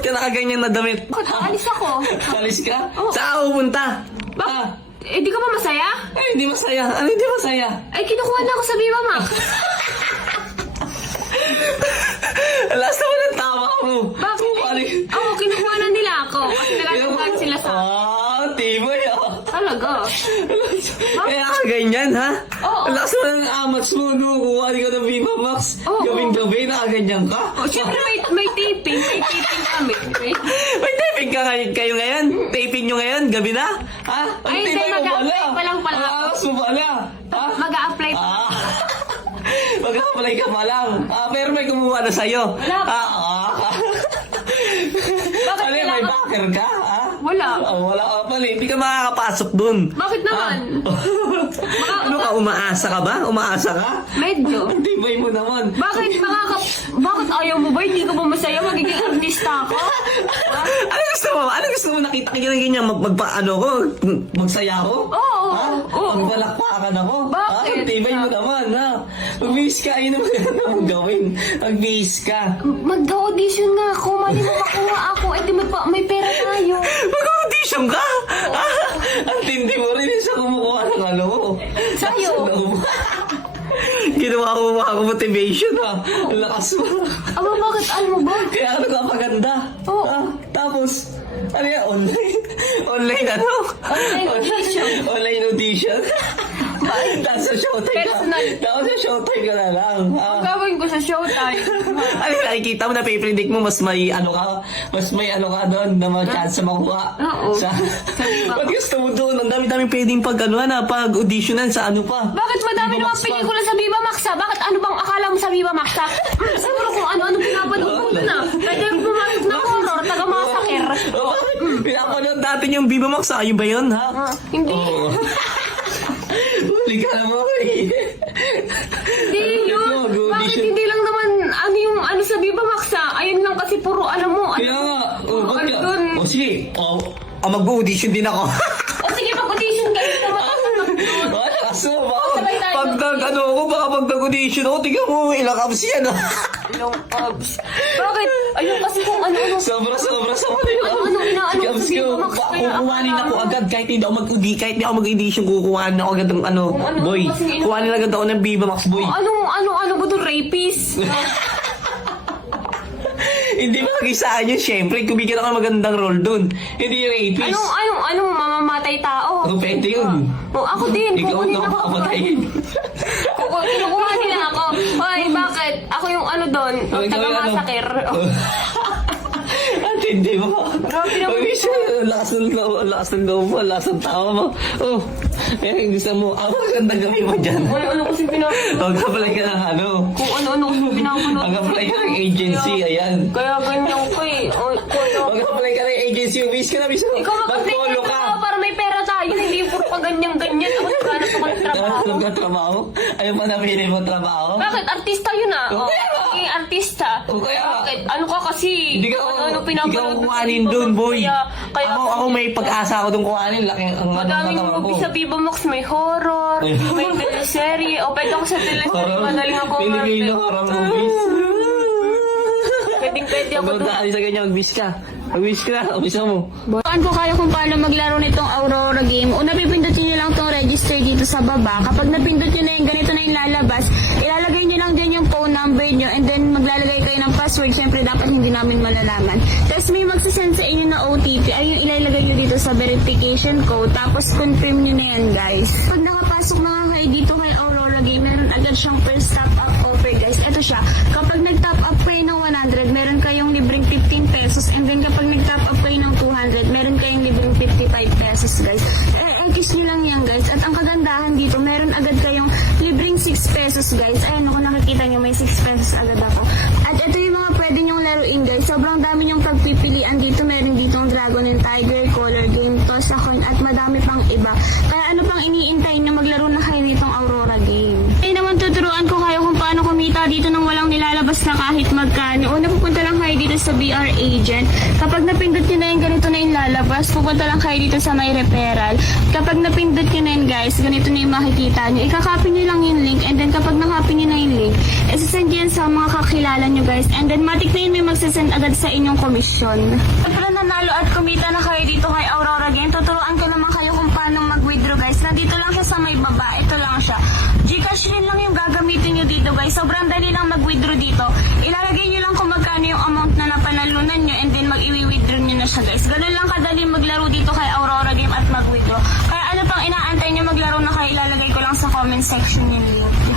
Ba't ka nakaganyan na damit? Alis ako. Alis ka? Oo. Saan ka pupunta? Bakit? Eh, di ka ba masaya? Ay, hindi masaya. Ano hindi masaya? Ay, kinukuha na ako sa Viva Max. Alas naman ang tama mo. Bakit? Ako, kinukuha na nila ako. Kasi nagkakaroon sila sa... Tibay Talaga. Kaya ka ganyan, ha? Oo. Alas naman ang amats mo, no? Kuha ka ng Viva Max. Oo. Gabing-gabi, nakaganyan ka. Oh, syempre may taping. May taping kami. May taping ka kayo ngayon? Taping nyo ngayon? Gabi na? Ha? Ay, hindi, mag-a-apply pa lang pala. Ang angas mo pala. Ha? Mag-a-apply pa. Mag-a-apply ka pa lang. Pero may kumuha na sa'yo. Wala pa. Bakit Ano, may kailangan- backer ka? Ha? Wala. Wala ka pala. Hindi ka makakapasok dun. Bakit naman? Ano ka? Umaasa ka ba? Umaasa ka? Medyo. Ang tibay mo naman. Bakit ayaw mo ba? Hindi ka ba masaya? Magiging artista ako? Ano gusto mo? Ano gusto mo? Nakita ka ganyan magpa-ano ko? Magsaya ko? Oo. Ha? Oo. Magbalakpakan ako? Bakit? Ha? Ang tibay mo naman, ha? Mag-base ka. Ayun naman ang gawin. Mag-base ka. Mag-audition nga ako. Mali mo makuha ako. Eh, di may pera tayo. Mag-audition ka? Ha? Ang tindi mo rin sa kumukuha ng ano mo. Sa'yo. Ginawa ko mga motivation, ha? Ang lakas mo. Aba, bakit? Ano mo ba? Kaya ano ka paganda? Oo. Ha? Tapos, ano yan? Online? Online ano? Online audition. Online audition? Tapos sa showtime ka. Personal. Tapos sa showtime ka na lang. Ha? Ang gawin ko sa showtime. Ano yung nakikita mo na pipredict mo, mas may ano ka doon na mag-chance sa makuha. Oo. Ba't gusto mo doon? Ang dami-dami pwedeng pag-auditionan sa ano pa. Bakit madami Viva namang Max pa. pelikula sa Viva Max ha? Bakit ano bang akala mo sa Viva Max ha? Siguro kung ano-ano pinapanood mo doon ha? Pwede pumasok na horror, taga-massacre. Pinapanood natin yung Viva Max, ayun ba yun, ha? Hindi. Oo. Huli ka na mo, eh. Hindi yun. Bakit hindi lang naman ano yung ano sa Viva Max ha? Ayun lang kasi puro alam mo. Kaya nga. Puro Ba't ano ka? dun. Sige. Mag-audition din ako. O sige, mag-audition kayo na matapos doon. Kaso, Sabay tayo. baka pag nag-audition ako, tingnan mo, ilang abs yan, ha? Ilang abs. Bakit? Ayun kasi kung ano-ano. Sobra sa mga Ano inaano abs sa ko. Viva Max? Kaya Kukuhanin akala ako mo. agad kahit hindi ako mag-audition, kukuhanin ako agad ng ano, Kung ano, boy. kasi ino- Kuhanin agad ako ng Viva Max, boy. Ano ba doon? Rapist? Hindi ba kagisaan yun, syempre, kumigil ako ng magandang role dun. Hindi yung rapist. Anong mamamatay tao? Ano, pwede yun. O, ako din. Ikaw Kukunin na ako. papatayin. Kinukuha nila ako. Hoy, bakit? Ako yung ano doon, taga-massacre. Ang tindi mo. Grabe naman. Lakas ng loob mo, lakas ng tao mo. Oh, eh, gusto mo, ang maganda gawin mo dyan. Ano kasi pinapanood? Mag-apply ka ng ano. Kung ano kasi pinapanood. Mag-apply ka ng agency, ayan. Kaya ganyan ko eh. Mag-apply ka ng agency, wish ka na, wish mo. Ikaw mag-apply Mag-follow ka ka. para may pera tayo. Hindi puro pa ganyan-ganyan. Ako naghanap ako ng trabaho. Alam ka trabaho? Ayaw pa napili mo trabaho? Bakit? Artista yun ah. O, kaya nga. Sige, artista. O, kaya nga. Bakit? Ano ka kasi? Hindi ka kukuhanin dun, boy. Kaya Ako may pag-asa ako dun kuhanin. Laki ang madaming movie sa Viva Max. May horror, may teleserye. O pwede ako sa teleserye. Magaling ako. Pilipino horror movies. Pwede ako Pagod doon. na sa ganyan, mag-wish ka. Mag-wish ka na, umpisa mo. Turuan ko kayo kung paano maglaro nitong Aurora game. Una, pipindutin nyo lang itong register dito sa baba. Kapag napindot nyo na yung ganito na yung lalabas, ilalagay nyo lang dyan yung phone number nyo and then maglalagay kayo ng password. Siyempre, dapat hindi namin malalaman. Tapos may magsasend sa inyo na OTP. Ay, yung ilalagay nyo dito sa verification code. Tapos confirm nyo na yan, guys. Pag nakapasok na nga kayo dito kay Aurora game, meron agad siyang first top up offer, guys. Ito siya. Kapag nag-top up kayo ng 100, meron kayong libreng 15 pesos. And then kapag nag-top up kayo ng 200, meron kayong libreng 55 pesos, guys. Kiss nyo lang yan, guys. At ang kagandahan dito, meron agad kayong libreng 6 pesos, guys. Ayan, kung nakikita nyo, may 6 pesos agad ako. At ito yung mga pwede nyong laruin, guys. Sobrang dami nyong pagpipilian dito. Meron ditong Dragon and Tiger, Color Game, Toss a Coin, at madami pang iba. Kaya ano pang iniintay nyo, maglaro na kayo nitong Aurora game. Ay naman tuturuan ko kayo kung paano kumita dito nang walang nilalabas na kahit magkano. Una, pupunta lang kayo dito sa BR agent. Kapag napindot nyo na yung ganito na yung lalabas, pupunta lang kayo dito sa may referral. Kapag napindot nyo na yun guys, ganito na yung makikita nyo. Ikakopy nyo lang yung link, and then kapag nakopy nyo na yung link, isasend yan sa mga kakilala nyo guys, and then matik na yun may magsasend agad sa inyong komisyon. Pagka nanalo at kumita na kayo dito kay Aurora Game, tuturuan ko naman kayo kung paano mag-withdraw guys. Nandito lang siya sa may baba, ito lang siya. Gcash yun lang yung gagamitin nyo dito guys. Sobrang dali lang mag-withdraw dito. Ilalagay nyo lang kung magkano yung amount na napanalunan nyo, and then mag-i-withdraw nyo na siya guys. Ganun lang kadali maglaro dito kay Aurora Game at mag-withdraw. Kaya ano pang inaantay nyo, maglaro na kayo, ilalagay ko lang sa comment section yung link.